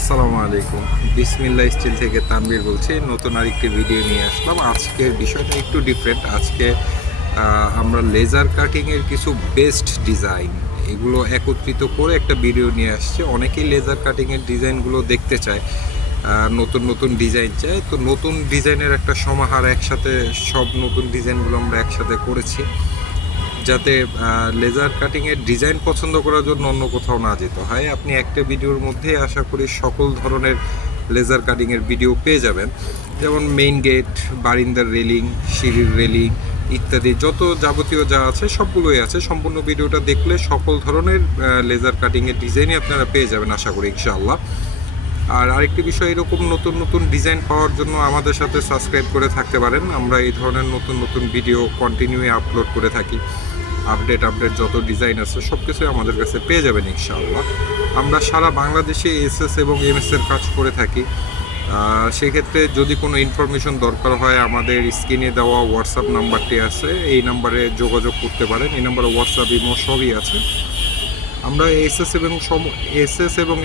আসসালামু আলাইকুম। বিসমিল্লাহ স্টিল থেকে তানভীর বলছি। নতুন আরেকটি ভিডিও নিয়ে আসলাম। আজকের বিষয়টা একটু ডিফারেন্ট। আজকে আমরা লেজার কাটিংয়ের কিছু বেস্ট ডিজাইন এগুলো একত্রিত করে একটা ভিডিও নিয়ে আসছে। অনেকেই লেজার কাটিংয়ের ডিজাইনগুলো দেখতে চায়, নতুন নতুন ডিজাইন চায়। তো নতুন ডিজাইনের একটা সমাহার, একসাথে সব নতুন ডিজাইনগুলো আমরা একসাথে করেছি, যাতে লেজার কাটিংয়ের ডিজাইন পছন্দ করার জন্য অন্য কোথাও না যেতে হয়। আপনি একটা ভিডিওর মধ্যে আশা করি সকল ধরনের লেজার কাটিংয়ের ভিডিও পেয়ে যাবেন, যেমন মেইন গেট, বারিন্দার রেলিং, সিঁড়ির রেলিং ইত্যাদি যত যাবতীয় যা আছে সবগুলোই আছে। সম্পূর্ণ ভিডিওটা দেখলে সকল ধরনের লেজার কাটিংয়ের ডিজাইনই আপনারা পেয়ে যাবেন আশা করি ইনশাআল্লাহ। আর আরেকটি বিষয়, এরকম নতুন নতুন ডিজাইন পাওয়ার জন্য আমাদের সাথে সাবস্ক্রাইব করে থাকতে পারেন। আমরা এই ধরনের নতুন নতুন ভিডিও কন্টিনিউ আপলোড করে থাকি। আপডেট যত ডিজাইন আছে সব কিছুই আমাদের কাছে পেয়ে যাবেন ইনশাআল্লাহ। আমরা সারা বাংলাদেশে এসএস এবং এমএসের কাজ করে থাকি। সেক্ষেত্রে যদি কোনো ইনফরমেশন দরকার হয়, আমাদের স্ক্রিনে দেওয়া হোয়াটসঅ্যাপ নাম্বারটি আছে, এই নাম্বারে যোগাযোগ করতে পারেন। এই নাম্বারে হোয়াটসঅ্যাপ, ইমো সবই আছে। আমরা এসএস এবং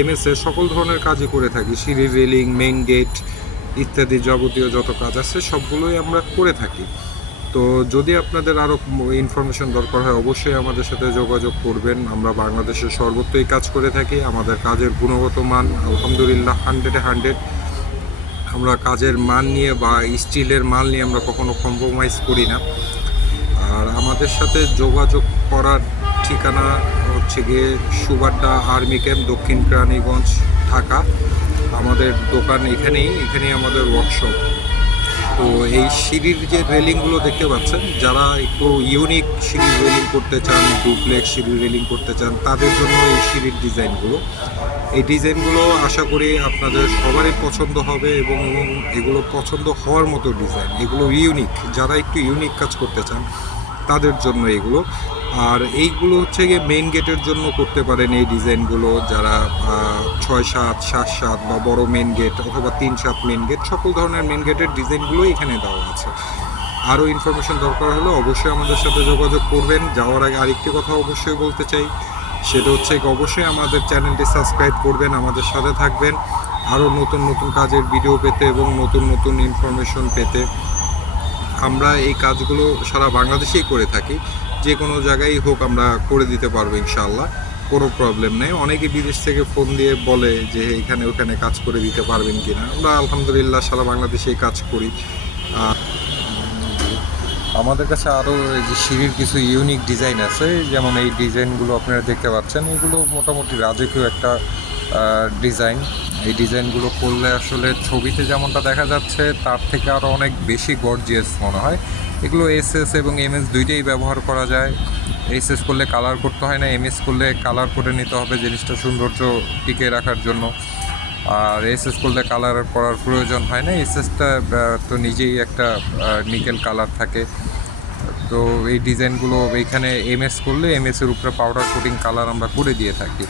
এমএসএ সকল ধরনের কাজই করে থাকি। সিঁড়ির রেলিং, মেইন গেট ইত্যাদি যাবতীয় যত কাজ আছে সবগুলোই আমরা করে থাকি। তো যদি আপনাদের আরও ইনফরমেশন দরকার হয়, অবশ্যই আমাদের সাথে যোগাযোগ করবেন। আমরা বাংলাদেশের সর্বত্রই কাজ করে থাকি। আমাদের কাজের গুণগত মান আলহামদুলিল্লাহ 100-100। আমরা কাজের মান নিয়ে বা স্টিলের মাল নিয়ে আমরা কখনো কম্প্রোমাইজ করি না। আর আমাদের সাথে যোগাযোগ করার ঠিকানা হচ্ছে গিয়ে সুবাড্ডা আর্মি ক্যাম্প, দক্ষিণ কেরানীগঞ্জ, ঢাকা। আমাদের দোকান এখানেই আমাদের ওয়ার্কশপ। তো এই সিঁড়ির যে রেলিংগুলো দেখতে পাচ্ছেন, যারা একটু ইউনিক সিঁড়ির রেলিং করতে চান, ডুপ্লেক্স সিঁড়ির রেলিং করতে চান, তাদের জন্য এই সিঁড়ির এই ডিজাইনগুলো আশা করি আপনাদের সবারই পছন্দ হবে এবং এগুলো পছন্দ হওয়ার মতো ডিজাইন। এগুলো ইউনিক, যারা একটু ইউনিক কাজ করতে চান তাদের জন্য এগুলো। আর এইগুলো হচ্ছে গিয়ে মেইন গেটের জন্য করতে পারেন এই ডিজাইনগুলো। যারা 6-7, 7-7 বা বড় মেইন গেট অথবা 3-7 মেইন গেট, সকল ধরনের মেইন গেটের ডিজাইনগুলো এখানে দেওয়া আছে। আরও ইনফরমেশন দরকার হলে অবশ্যই আমাদের সাথে যোগাযোগ করবেন। যাওয়ার আগে আরেকটি কথা অবশ্যই বলতে চাই, সেটা হচ্ছে অবশ্যই আমাদের চ্যানেলটি সাবস্ক্রাইব করবেন, আমাদের সাথে থাকবেন আরও নতুন নতুন কাজের ভিডিও পেতে এবং নতুন নতুন ইনফরমেশন পেতে। আমরা এই কাজগুলো সারা বাংলাদেশেই করে থাকি, যে কোনো জায়গায় হোক আমরা করে দিতে পারবো ইনশাআল্লাহ, কোনো প্রবলেম নেই। অনেকে বিদেশ থেকে ফোন দিয়ে বলে যে এখানে ওখানে কাজ করে দিতে পারবেন কি না। আমরা আলহামদুলিল্লাহ সারা বাংলাদেশেই কাজ করি। আমাদের কাছে আরও এই যে সিঁড়ির কিছু ইউনিক ডিজাইন আছে, যেমন এই ডিজাইনগুলো আপনারা দেখতে পাচ্ছেন। এগুলো মোটামুটি রাজকীয় একটা ডিজাইন। এই ডিজাইনগুলো করলে আসলে ছবিতে যেমনটা দেখা যাচ্ছে তার থেকে আরও অনেক বেশি গর্জিয়াস মনে হয়। এগুলো এসএস এবং এমএস দুইটাই ব্যবহার করা যায়। এসএস করলে কালার করতে হয় না, এমএস করলে কালার করে নিতে হবে জিনিসটা সৌন্দর্য টিকে রাখার জন্য। আর এসএস করলে কালার করার প্রয়োজন হয় না। এসএসটা তো নিজেই একটা নিকেল কালার থাকে। তো এই ডিজাইনগুলো এইখানে এমএস করলে এমএসের উপরে পাউডার কোটিং কালার আমরা করে দিয়ে থাকি।